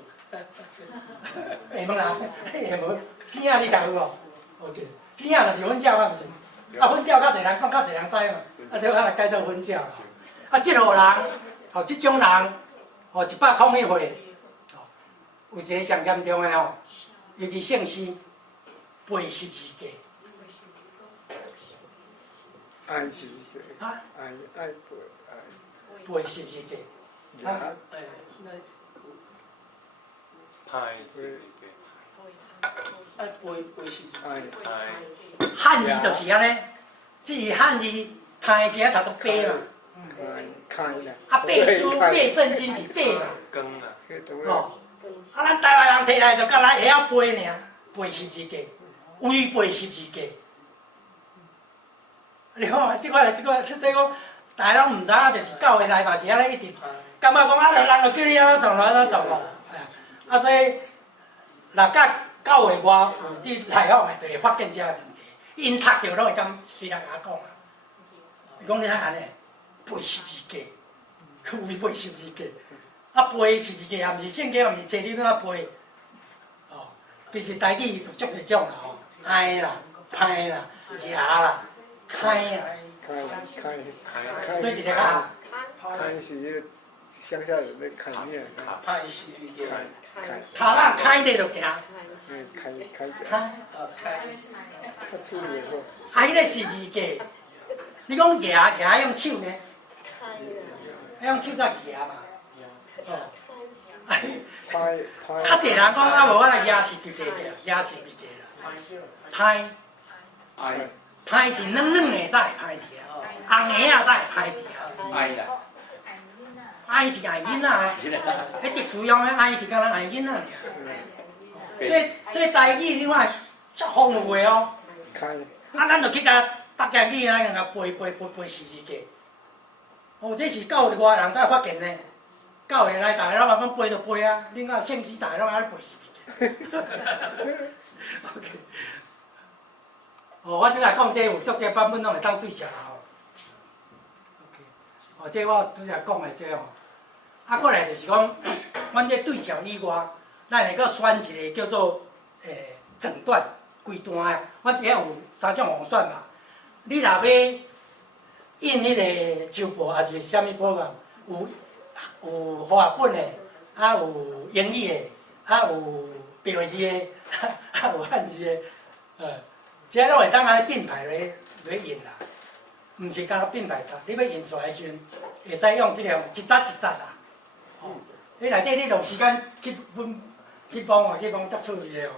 会问啦，会问，正啊你投有哦？好对。真正就是婚教，我毋是。啊，婚教较侪人讲，较侪人知嘛。啊，所以我来介绍婚教。啊，即号人，吼，即种人，吼，101岁，吼，有一个上严重的吼，尤其姓氏背12家。爱是啊？爱背12家。啊？派爱背是汉字就是安尼，只是汉字派是啊，读作背嘛。开啦。啊，背书背圣经是背嘛。羹啊，哦。啊，咱台湾人摕来就甲咱会晓背尔，背12家，为背12家。你看，即款，即讲，大家拢毋知影，就是教会内嘛是安尼一直，感觉讲啊，人就叫你安怎做咯。啊，所以，若甲教会外有伫内行的，就会发现这个问题。因读着拢会敢随人甲讲啊。伊讲你睇安尼，背12家，为背12家，啊背12家也毋是圣经，也毋是册你怎啊背，哦，其实台语有足侪种啦吼，爱啦、歹啦、野啦、开啊，对是咧较。开是乡下人咧开面，派12家，头仔开咧就行。开，较出名个。啊，迄个12家，你讲野用手呢？用手才野嘛。哦。较侪人讲啊，无我来野12家，野12家啦。歹是软的才会歹伫啊，红的啊才会歹伫啊。爱啦，爱是爱囡仔的，迄特殊用的爱是敢若爱囡仔尔。所以台语你看足丰富的哦。啊，咱就去甲北京语来甲背12家。哦，这是教会外人才发现呢。教会内大家拢讲背就背啊，恁看圣经大家拢爱背12家。OK。哦，我即来讲这有足侪版本拢会当对照啦吼。OK。哦，这我拄则讲的这吼。啊，过来就是讲，阮这对照以外，咱会阁选一个叫做整段规段的。阮底下有3种方选嘛。你若要印迄个周报，还是啥物报告？有华本的，啊有英语的，啊有白话字的，啊有汉字的，这拢会当安尼并排来印啦。毋是讲并排读，你要印出来时阵，会使用即个一节一节啦。哦，你内底你用时间去帮去讲足趣味的哦。